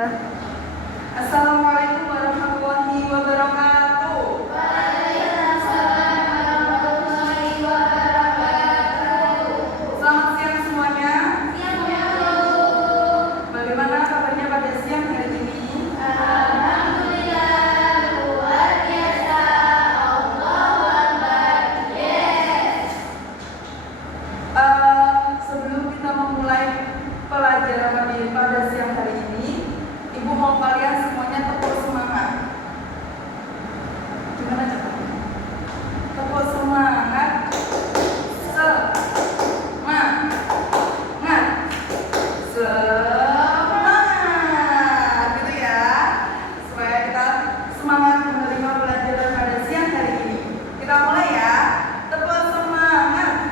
Assalamualaikum warahmatullahi wabarakatuh. Waalaikumsalam warahmatullahi wabarakatuh. Selamat siang semuanya. Siang. Bagaimana kabarnya pada siang hari ini? Alhamdulillah luar biasa. Allahu Akbar. Yes. Sebelum kita memulai pelajaran pada siang hari ini, Ibu mau kalian semuanya tepuk semangat. Gimana caranya? Tepuk semangat. Semangat. Gitu ya. Supaya kita semangat menerima pelajaran pada siang hari ini. Kita mulai ya. Tepuk semangat.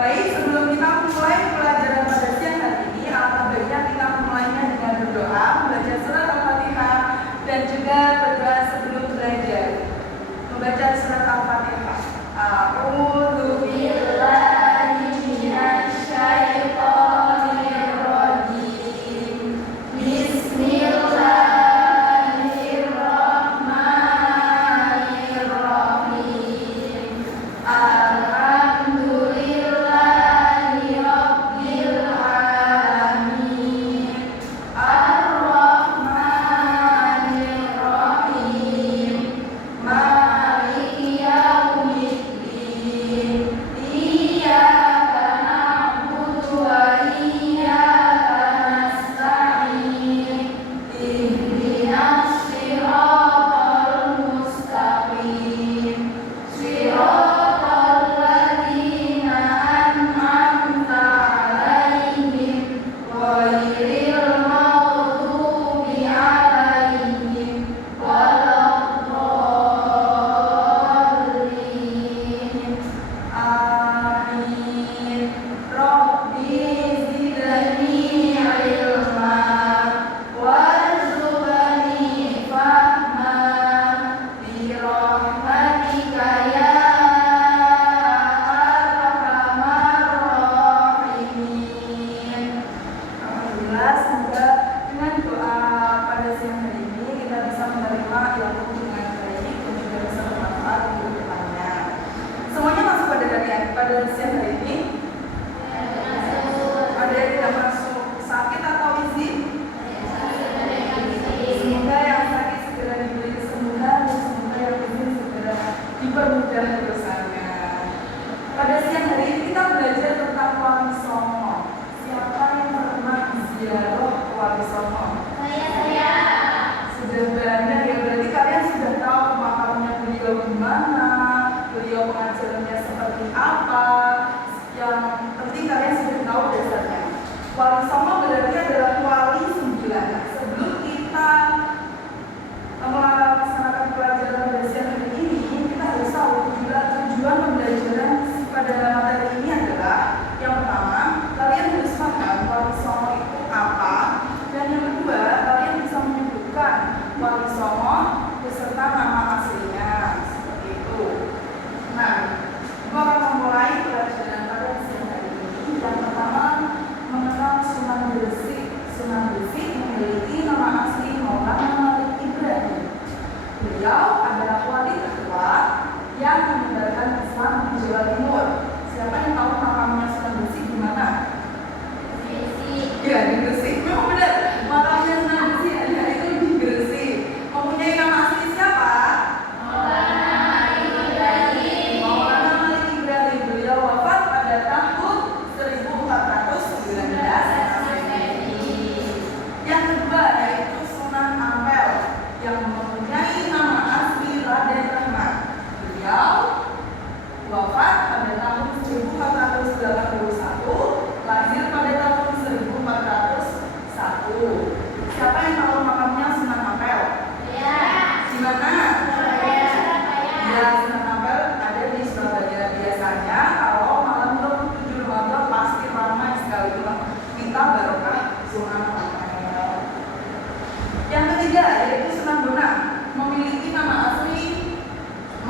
Baik, sebelum kita mulai pelajaran pada siang hari ini, alangkah baiknya kita memulainya dengan berdoa, membaca surat Al-Fatihah, dan juga berdoa sebelum belajar. Membaca surat Al-Fatihah. A'udzu billahi minasy syaithanir rajim. Bismillahirrahmanirrahim. Alhamdulillahi rabbil alamin. Ar-Rahmanir Rahim. Maliki yaumiddin. Iyyaka na'budu wa iyyaka nasta'in. Ihdinas siratal mustaqim. Siratal ladzina an'amta 'alaihim ghairil maghdubi 'alaihim waladdallin. Amin. Rabbi zidni 'ilma warzuqni fahma bi rahmatika ya arhamar rahimin. Alhamdulillah, semoga dengan doa pada siang hari ini kita bisa menerima ilmu dengan baik dan juga bisa bermanfaat untuk depannya. Semuanya masuk pada siang hari ini? Ada yang tidak masuk sakit atau izin? Semoga yang sakit segera diberi kesembuhan dan semoga yang izin segera dipermudah urusannya. Pada siang hari ini kita belajar tentang Wali Songo. Siapa yang pernah ziarah Wali Songo? Saya. Sudah banyak ya, berarti kalian sudah tahu makamnya beliau gimana, beliau pengajarannya seperti apa. Yang penting kalian sudah tahu dasarnya. Wali Songo berarti adalah wali 9. Sebelum kita melaksanakan pelajaran pada siang hari ini, kita harus tahu tujuan pembelajaran pada materi ini adalah yang pertama, kalian harus paham Wali Songo itu apa, dan yang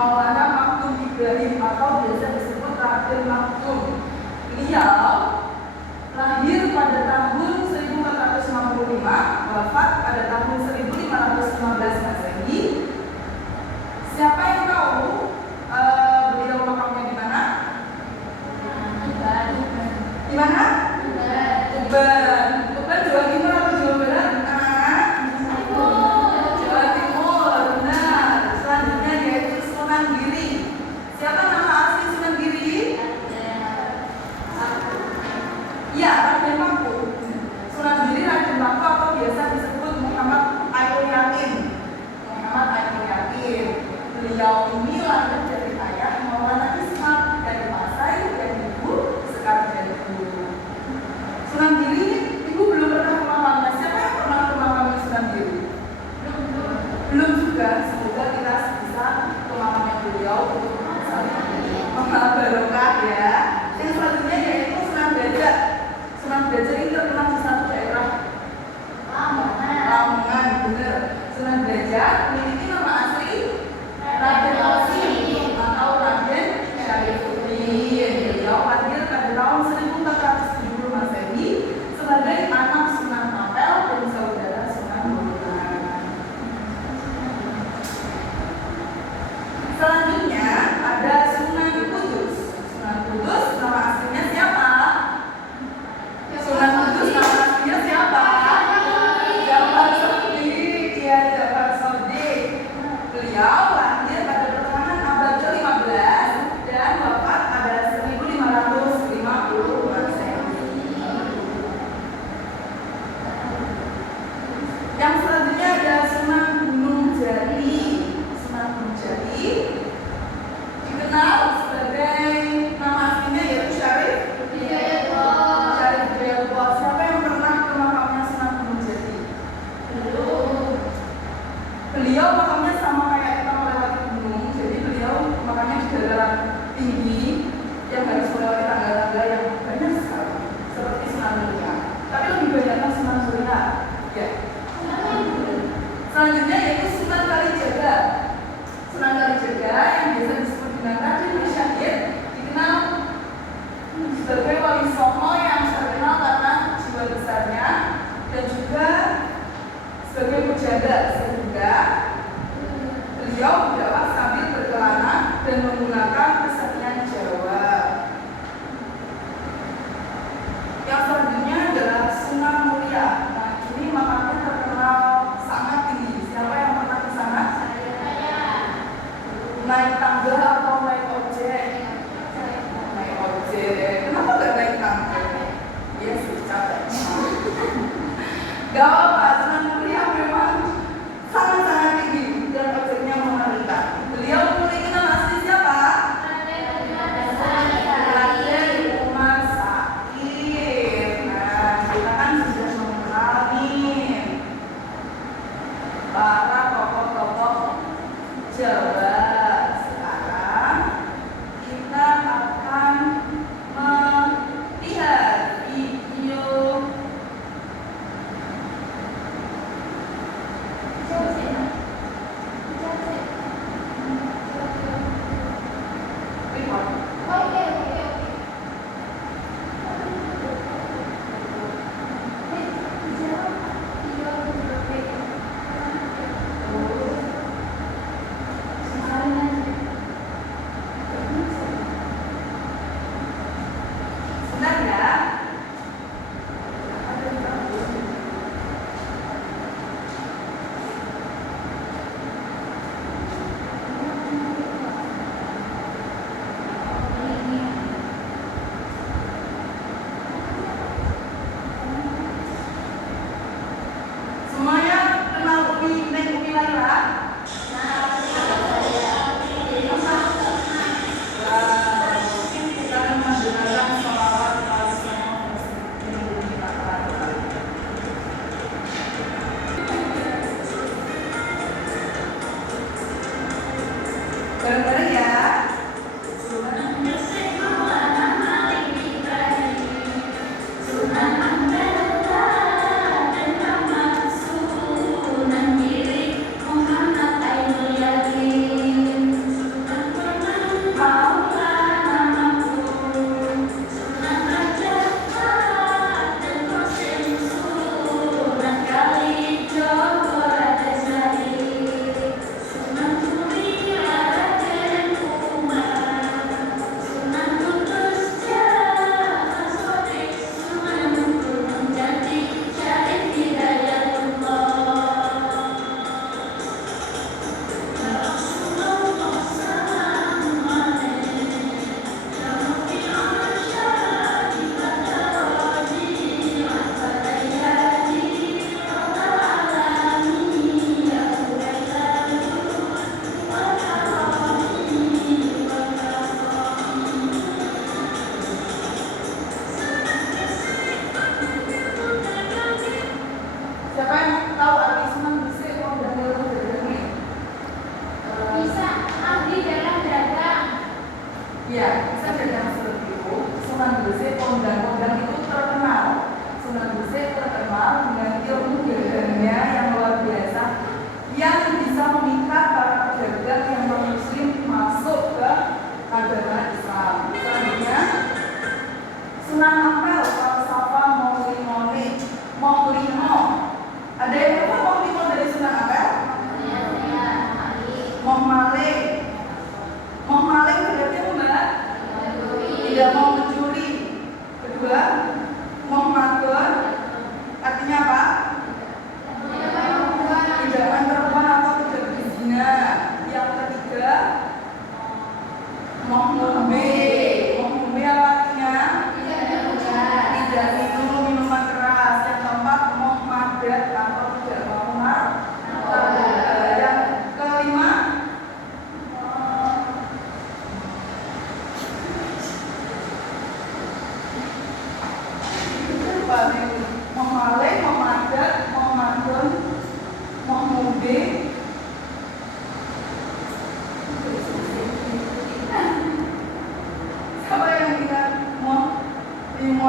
Maulana Maktum Ibrahim atau biasa disebut Raden Maktum. Beliau lahir pada tahun 1455, wafat pada tahun 1515 Masehi. Siapa yang tahu beliau makamnya di mana? Di mana? Tuban. Tuban Jawa Timur atau Jawa Barat? Jawa Timur. Benar. Selanjutnya yaitu Sunan Giri. Siapa nama asli Sunan Giri? Ya, Raden Paku. Sunan Giri Raden Paku atau biasa disebut Muhammad Ainul Yakin. Muhammad Ainul Yakin. Beliau ini lahir dari ayah Maulana Ishaq dari Pasai dan ibu Sekar Jadu. Sunan Giri, ibu belum pernah ke makamnya. Siapa yang pernah ke makamnya Sunan Giri? Belum juga. Semoga kita bisa ke makamnya beliau untuk barokah ya. Yang selanjutnya yaitu Sunan Baja. Sunan Baja ini terkenal di satu daerah Lamongan, benar. Sunan Baja memiliki nama asli Raden Qasim atau Raden Syarifuddin. Beliau lahir pada tahun 1470 Masehi sebagai anak Sunan Ampel dan saudara Sunan Bonang. Selanjutnya ada Sunan Kudus. Sunan Kudus nama aslinya siapa? Sunan Kudus nama aslinya siapa? Jafar Shadiq. Ya, Jafar Shadiq. Beliau lahir pada pertengahan abad ke-15 dan wafat pada 1550 Masehi. Yang selanjutnya ada Sunan Gunung Jati. Sunan Gunung Jati dikenal sebagai nama aslinya yaitu Syarif Hidayatullah. Siapa yang pernah ke makamnya Sunan Gunung Jati? Beliau makamnya sama kayak kita melewati gunung, jadi beliau makamnya di dataran tinggi yang harus melewati tangga-tangga yang banyak sekali, seperti Sunan Muria. Tapi lebih banyak Sunan Muria. Ya. Selanjutnya yaitu Sunan Kalijaga. Sunan Kalijaga yang biasa disebut dengan Raden Masyahid dikenal sebagai wali songo yang terkenal karena jiwa besarnya dan juga sebagai penjaga, sehingga beliau berdakwah sambil berkelana dan menggunakan kesenian Jawa. Yang selanjutnya adalah Sunan Muria. Nah, ini makamnya terkenal sangat tinggi. Siapa yang pernah ke sana? Naik tangga atau naik ojek? Naik ojek. Kenapa gak naik tangga? Iya sih, capek. Gak apa-apa, Sunan Muria memang sangat-sangat tinggi dan ojeknya mengerikan. Beliau memiliki nama asli siapa? Raden Umar Said. Nah, kita kan sudah mengenal nih para tokoh-tokoh Jawa. Sekarang kita akan melihat video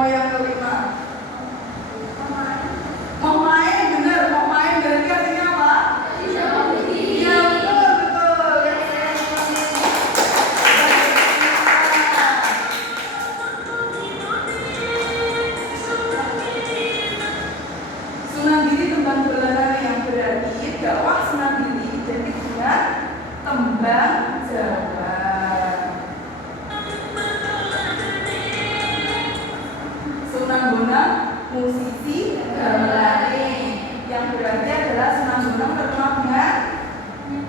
yang kelima. Mau main, bener. Mau main berarti artinya apa? Iya, betul, betul. Yang saya Sunan Giri tembang Bolana yang berarti dakwah Sunan Giri identik dengan tembang Jawa. Sunan Bonang musisi gamelan yang berarti adalah Sunan Bonang terkenal dengan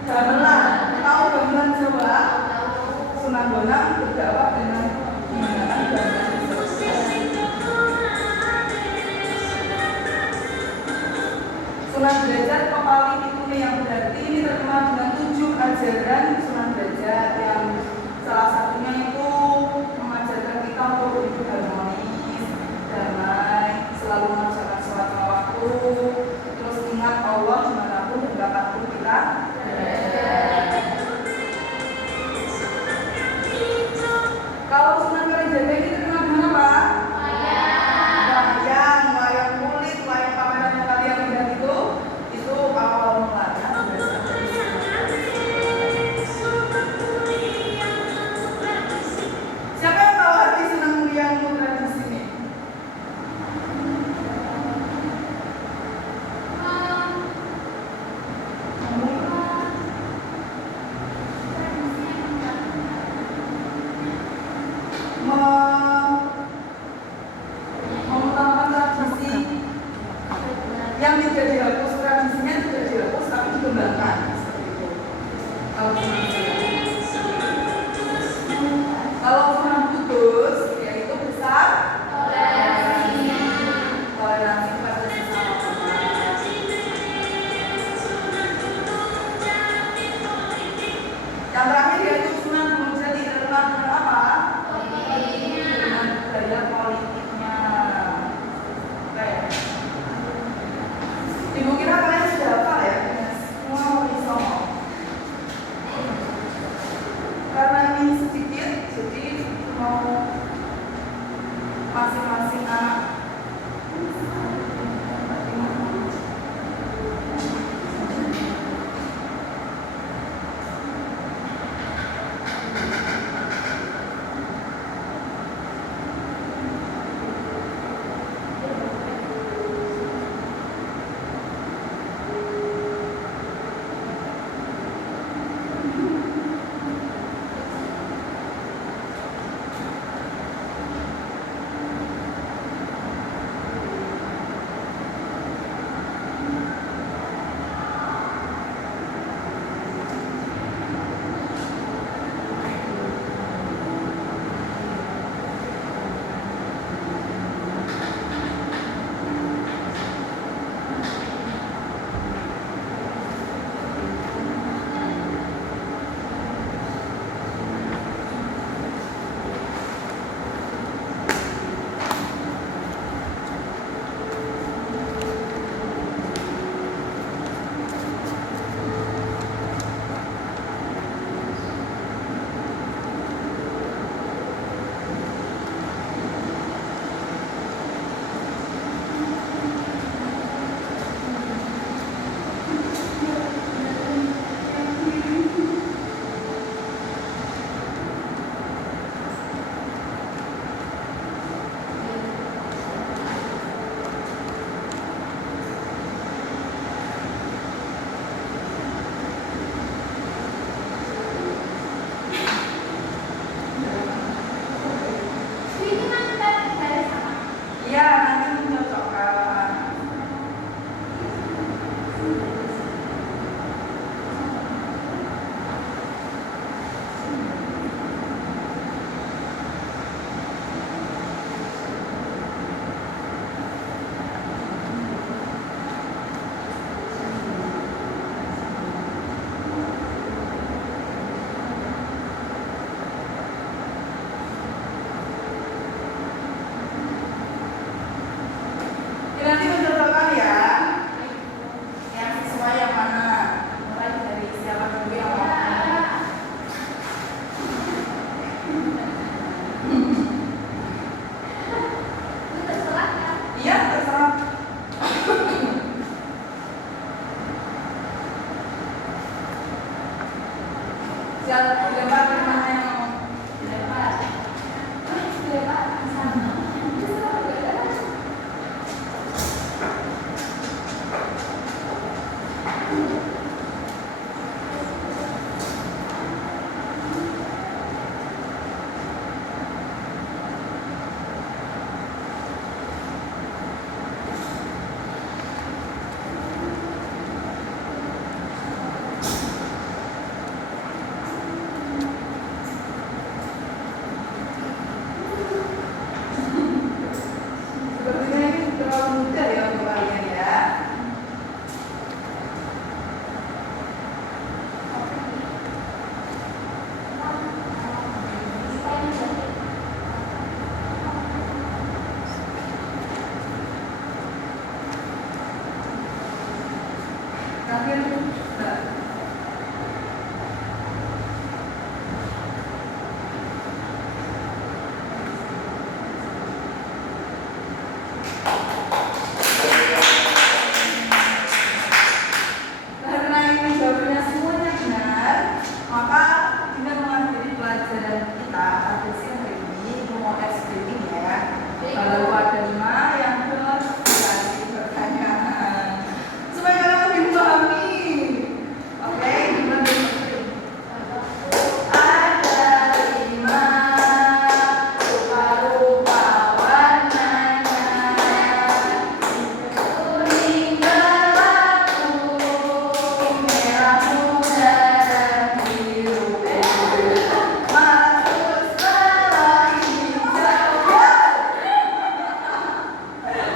gamelan. Tahu gamelan Jawa? Sunan Bonang berdakwah dengan menggunakan gamelan. Sunan Derajat Kepali Pitune yang berarti ini terkenal dengan 7 ajaran Sunan Derajat yang salah satunya itu mengajarkan kita untuk hidup harmonis, damai, selalu mengerjakan sholat lima waktu, terus ingat Allah dimanapun dan kapanpun kita berada. Kalau Sunan Kalijaga ini terkenal dengan apa? Wayang kulit, wayang pameran yang kalian lihat itu awal mulanya berasal dari Sunan Kalijaga. dilempar ke mana yang mau? Dilempar. Sepertinya ini terlalu mudah ya untuk kalian ya. Terakhir, Mbak. Karena ini jawabannya semuanya benar, maka dengan mengakhiri pelajaran kita pada siang hari ini, mau SPM ya. Kalau ada 5 yang benar dikasih pertanyaan supaya kalian lebih memahami. Oke, gimana SPM? Ada 5 rupa-rupa warnanya, kuning berlaku, merah muda dan biru, bagus berlari hijau.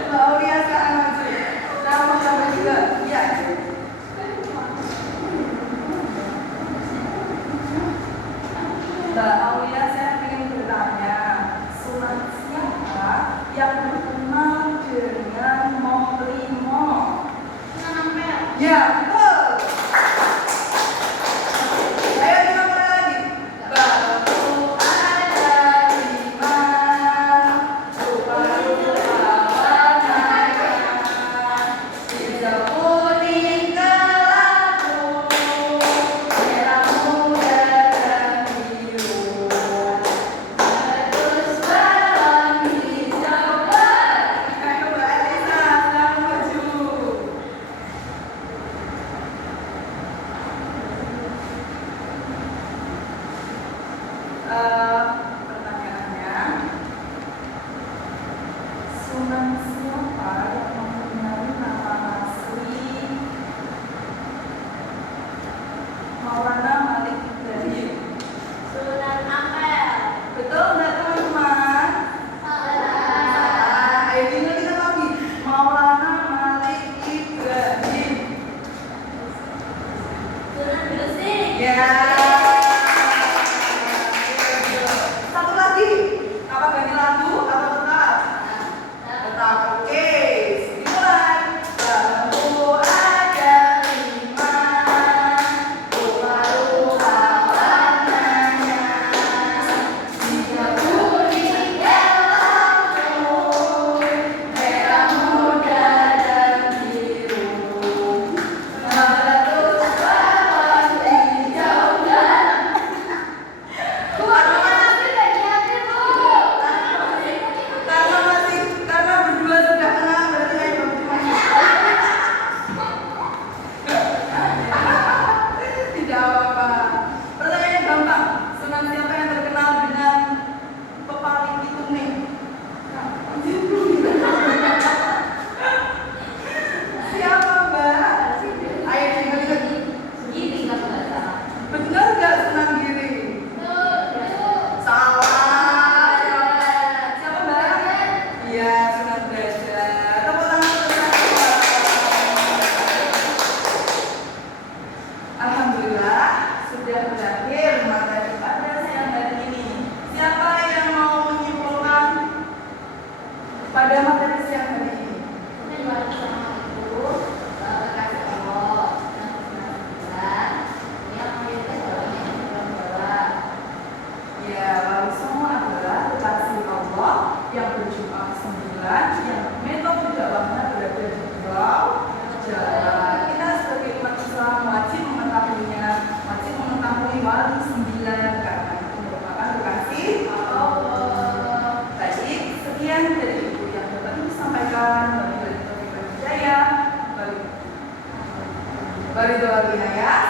Mbak Aulia sekarang maju. Saya mau coba juga. Ya. Mbak Aulia, saya ingin bertanya, sunat siapa yang terkenal dengan Moklimo? Ya, betul. Ayo kita mulai lagi. Baru ada 5 rupa-rupa warnanya, hijau kuning kelabu, merah muda dan biru, bagus berlari hijau berlari. Ayo Mbak Elisa, sekarang maju. Pertanyaannya, Sunan siapa yang mempunyai nama asli Maulana Malik Ibrahim? Sunan Ampel. Betul nggak teman-teman? Ayo tinggal kita lagi. Maulana Malik Ibrahim. Sunan Gresik. Ya. Balina ya.